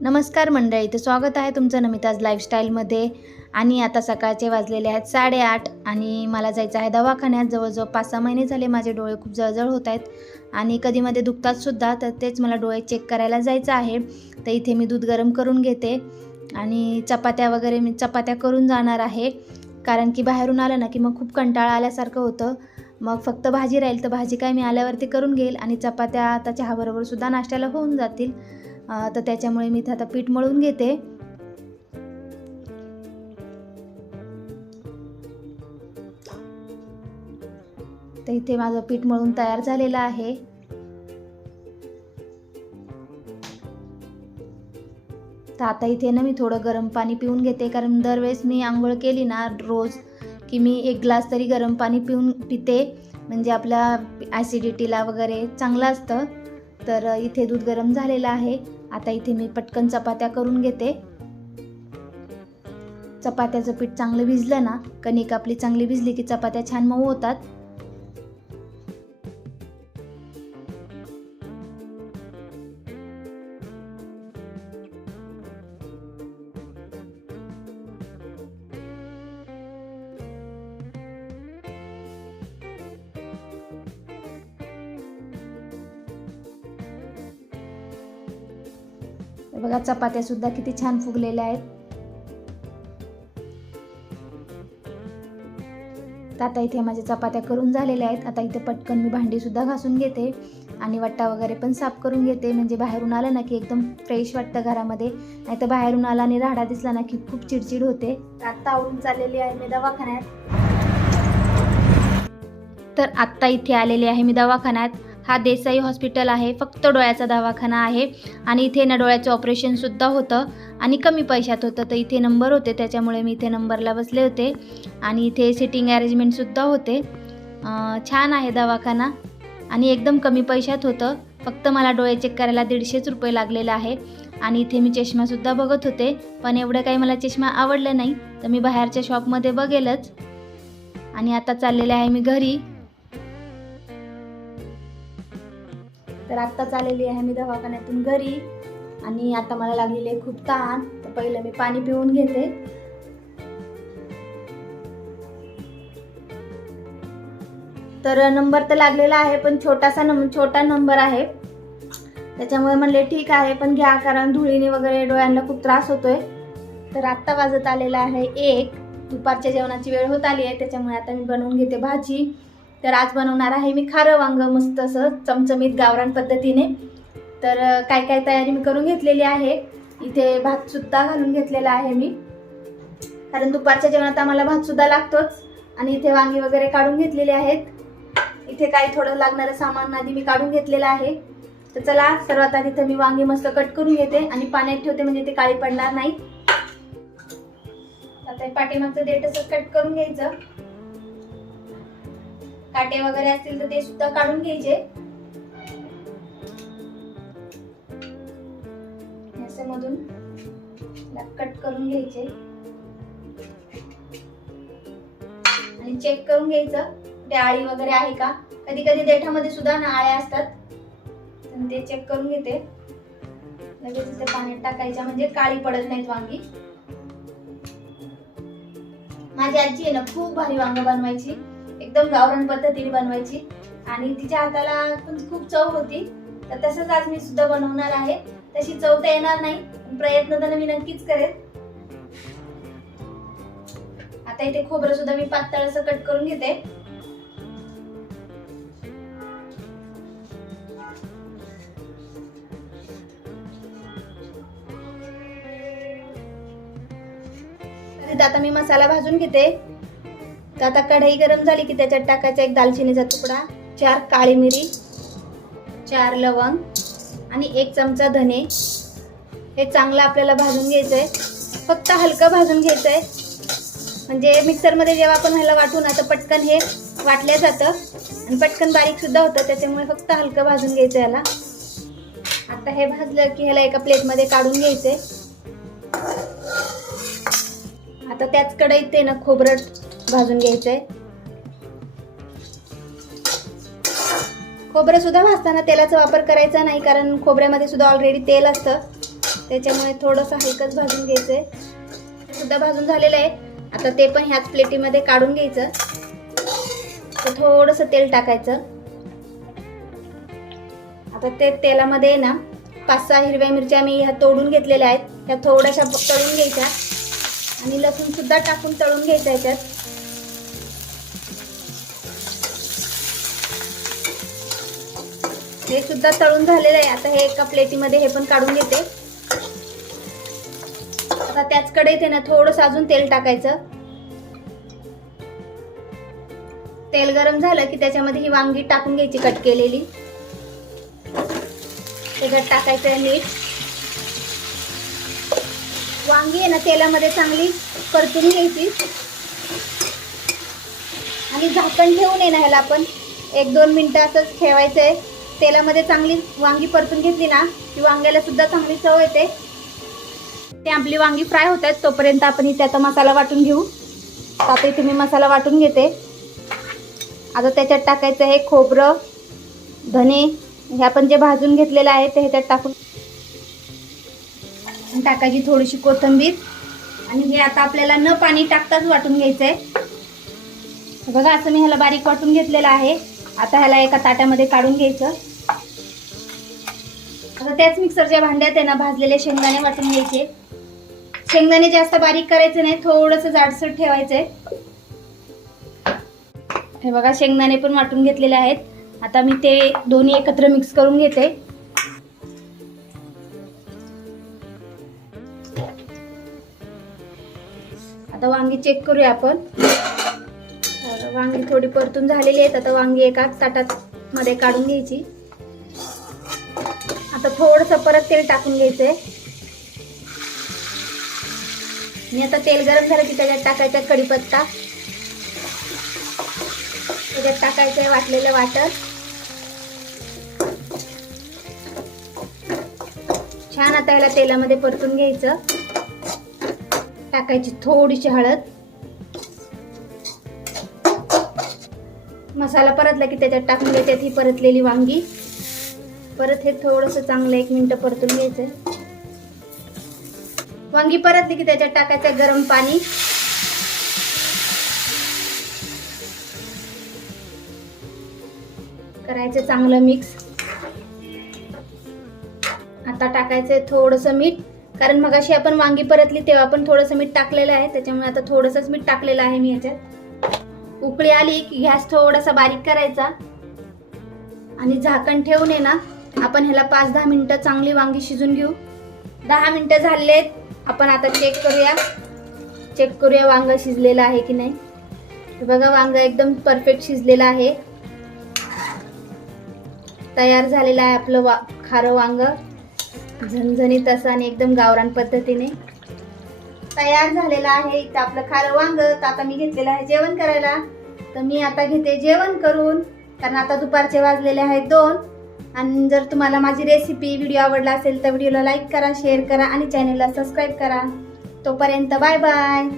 नमस्कार मंडळी तर स्वागत आहे तुमचं नमिताज लाईफस्टाईलमध्ये आणि आता सकाळचे वाजलेले आहेत साडेआठ आणि मला जायचं आहे दवाखान्यात. जवळजवळ पाच सहा महिने झाले माझे डोळे खूप जळजळ होत आहेत. आणि कधीमध्ये दुखतात सुद्धा तर तेच मला डोळे चेक करायला जायचं आहे. तर इथे मी दूध गरम करून घेते. आणि चपात्या वगैरे मी चपात्या करून जाणार आहे. कारण की बाहेरून आलं ना की मग खूप कंटाळा आल्यासारखं होतं. मग फक्त भाजी राहील तर भाजी काय मी आल्यावरती करून घेईल. आणि चपात्या आता चहाबरोबर सुद्धा नाश्त्याला होऊन जातील. तर त्याच्यामुळे मी इथे आता पीठ मळून घेते. तर इथे माझं पीठ मळून तयार झालेलं आहे. तर आता इथे ना मी थोडं गरम पाणी पिऊन घेते कारण दरवेळेस मी आंघोळ केली ना रोज की मी एक ग्लास तरी गरम पाणी पिऊन पिते. म्हणजे आपल्या ॲसिडिटीला वगैरे चांगलं असतं. तर इथे दूध गरम झालेलं आहे. आता इथे मी पटकन चपात्या करून घेते. चपात्याचं पीठ चांगलं भिजलं ना कणिक आपली चांगली भिजली की चपात्या छान मऊ होतात. बघा चपात्या सुद्धा किती छान फुगलेल्या आहेत. तर आता इथे माझ्या चपात्या करून झालेल्या आहेत. आता इथे पटकन मी भांडी सुद्धा घासून घेते आणि वट्टा वगैरे पण साफ करून घेते. म्हणजे बाहेरून आलं ना की एकदम फ्रेश वाटतं घरामध्ये. नाही तर बाहेरून आला आणि राडा दिसला ना की खूप चिडचिड होते. आत्ता आवरून चाललेली आहे मी दवाखान्यात. तर आत्ता इथे आलेली आहे मी दवाखान्यात. हा देसाई हॉस्पिटल आहे फक्त डोळ्याचा दवाखाना आहे आणि इथे ना डोळ्याचं ऑपरेशनसुद्धा होतं आणि कमी पैशात होतं. तर इथे नंबर होते त्याच्यामुळे मी इथे नंबरला बसले होते आणि इथे सिटिंग अरेंजमेंटसुद्धा होते. छान आहे दवाखाना आणि एकदम कमी पैशात होतं. फक्त मला डोळे चेक करायला दीडशेच रुपये लागलेला आहे आणि इथे मी चष्मासुद्धा बघत होते. पण एवढं काही मला चष्मा आवडलं नाही तर मी बाहेरच्या शॉपमध्ये बघेलच. आणि आता चाललेले आहे मी घरी. तर आत्ताच आलेली आहे मी दवाखान्यातून घरी आणि आता मला लागलेली आहे खूप ताण. तर पहिलं मी पाणी पिऊन घेते. तर नंबर तर लागलेला आहे पण छोटासा नंबर छोटा नंबर आहे. त्याच्यामुळे म्हणले ठीक आहे पण घ्या कारण धुळीने वगैरे डोळ्यांना खूप त्रास होतोय. तर आत्ता वाजत आलेला आहे एक. दुपारच्या जेवणाची वेळ होत आली आहे त्याच्यामुळे आता मी बनवून घेते भाजी. तर आज बनवणार आहे मी खारं वांग मस्त असं चमचमीत गावरान पद्धतीने. तर काय काय तयारी मी करून घेतलेली आहे. इथे भातसुद्धा घालून घेतलेला आहे मी. कारण दुपारच्या जेवणात आम्हाला भातसुद्धा लागतोच. आणि इथे वांगी वगैरे काढून घेतलेले आहेत. इथे काही थोडं लागणारं सामान आधी मी काढून घेतलेलं आहे. तर चला सर्वात आधी तर मी वांगी मस्त कट करून घेते आणि पाण्यात ठेवते म्हणजे ते काळी पडणार नाही आता पाठीमागचं देठ असं कट करून घ्यायचं. काटे वगैरे असतील तर ते सुद्धा काढून घ्यायचे. असं मधून कट करून घ्यायचे. आणि चेक करून घ्यायचं ते आळी वगैरे आहे का? कधी कधी देठामध्ये सुद्धा ना आळ्या असतात. ते चेक करून घेते. लगेच ते पाण्यात टाकायच्या म्हणजे काळी पडत नाहीत वांगी. माझी आजी आहे ना खूप भारी वांग बनवायची. एकदम गावरण पद्धतीने बनवायची. आणि तिच्या हाताला पण खूप चव होती. तर तसंच आज मी सुद्धा बनवणार आहे. तशी चव तर येणार नाही प्रयत्न तर मी नक्कीच करेन आता इथे खोबरं सुद्धा मी पातळ असं कट करून घेते. आता मी मसाला भाजून घेते. तर आता कढई गरम झाली की त्याच्यात टाकायचा एक दालचिनीचा तुकडा चार काळी मिरी चार लवंग आणि एक चमचा धने. हे चांगलं आपल्याला भाजून घ्यायचंय. फक्त हलकं भाजून घ्यायचंय. म्हणजे मिक्सरमध्ये जेव्हा आपण ह्याला वाटू ना तर पटकन हे वाटल्या जातं. आणि पटकन बारीक सुद्धा होतं त्याच्यामुळे फक्त हलकं भाजून घ्यायचं ह्याला आता हे भाजलं की ह्याला एका प्लेटमध्ये काढून घ्यायचंय. आता त्याच कढईत ते ना खोबरं भाजून घ्यायचंय. खोबरं सुद्धा भाजताना तेलाचा वापर करायचा नाही कारण खोबऱ्यामध्ये सुद्धा ऑलरेडी तेल असतं. त्याच्यामुळे थोडंसं हलकंच भाजून घ्यायचं आहे सुद्धा भाजून झालेलं आहे. आता ते पण ह्याच प्लेटीमध्ये काढून घ्यायचं. तर थोडंसं तेल टाकायचं. आता ते तेलामध्ये ना पाच सहा हिरव्या मिरच्या मी ह्या तोडून घेतलेल्या आहेत. ह्या थोड्याशा तळून घ्यायच्या. आणि लसूणसुद्धा टाकून तळून घ्यायचं याच्यात हे सुद्धा तळून झालेलं आहे. आता हे एका प्लेटीमध्ये हे पण काढून घेते. आता त्याच कढईत आहे ना थोडस अजून तेल टाकायचं. तेल गरम झालं की त्याच्यामध्ये ही वांगी टाकून घ्यायची कट केलेली. त्याच्यात टाकायचं आहे मीठ. वांगी आहे ना तेलामध्ये चांगली परतून घ्यायची. आणि झाकण ठेवून आहे ना ह्याला आपण एक दोन मिनिटं असंच ठेवायचं आहे तेलामध्ये चांगली वांगी परतून घेतली ना की वांग्याला सुद्धा चांगली चव येते. ते आपली वांगी फ्राय होत आहेत तोपर्यंत आपण इथे आता मसाला वाटून घेऊ. आता इथे मी मसाला वाटून घेते. आता त्याच्यात टाकायचं आहे खोबरं धने हे आपण जे भाजून घेतलेलं आहे ते ह्याच्यात टाकून टाकायची थोडीशी कोथिंबीर. आणि हे आता आपल्याला न पाणी टाकताच वाटून घ्यायचं आहे बघा असं मी ह्याला बारीक वाटून घेतलेलं आहे. आता ह्याला एका ताट्यामध्ये काढून घ्यायचं. आता त्याच मिक्सरच्या भांड्यात आहे ना भाजलेले शेंगदाणे वाटून घ्यायचे. शेंगदाणे जास्त बारीक करायचे नाही थोडस जाडसर ठेवायचंय हे बघा शेंगदाणे पण वाटून घेतलेले आहेत. आता मी ते दोन्ही एकत्र मिक्स करून घेते. आता वांगी चेक करूया आपण. वांगी थोडी परतून झालेली आहेत. आता वांगी एका ताटात मध्ये काढून घ्यायची. थोडस परत तेल टाकून घ्यायचंय. मी आता तेल गरम झालं की त्याच्यात टाकायचा कढीपत्ता. त्याच्यात टाकायचंय वाटलेलं वाटण. छान आता याला तेलामध्ये परतून घ्यायचं. टाकायची थोडीशी हळद. मसाला परतला की त्याच्यात टाकून घ्यायच्यात ही परतलेली वांगी. परत हे थोडंसं चांगलं एक मिनिट परतून घ्यायचं वांगी परतली की त्याच्यात टाकायचं गरम पाणी. करायचं चांगलं मिक्स आता टाकायचंय थोडंसं मीठ. कारण मग अशी आपण वांगी परतली तेव्हा आपण थोडंसं मीठ टाकलेलं आहे. त्याच्यामुळे आता थोडंसंच मीठ टाकलेलं आहे मी याच्यात उकळी आली की गॅस थोडासा बारीक करायचा. आणि झाकण ठेवून आहे ना आपण ह्याला पाच दहा मिनिटं चांगली वांगी शिजून घेऊ. दहा मिनिटं झालेत. आपण आता चेक करूया. चेक करूया वांग शिजलेलं आहे की नाही. बघा वांग एकदम परफेक्ट शिजलेलं आहे. तयार झालेलं आहे आपलं वा खारं वांग. झणझणीत असं आणि एकदम गावरान पद्धतीने. तयार झालेलं आहे इथं आपलं खारं वांग. तर आता मी घेतलेलं आहे जेवण करायला. तर मी आता घेते जेवण करून. कारण आता दुपारचे वाजलेले आहेत दोन. आणि जर तुम्हाला माझी रेसिपी व्हिडिओ आवडला असेल तर व्हिडिओला लाईक करा शेअर करा आणि चॅनलला सबस्क्राईब करा. तोपर्यंत बाय बाय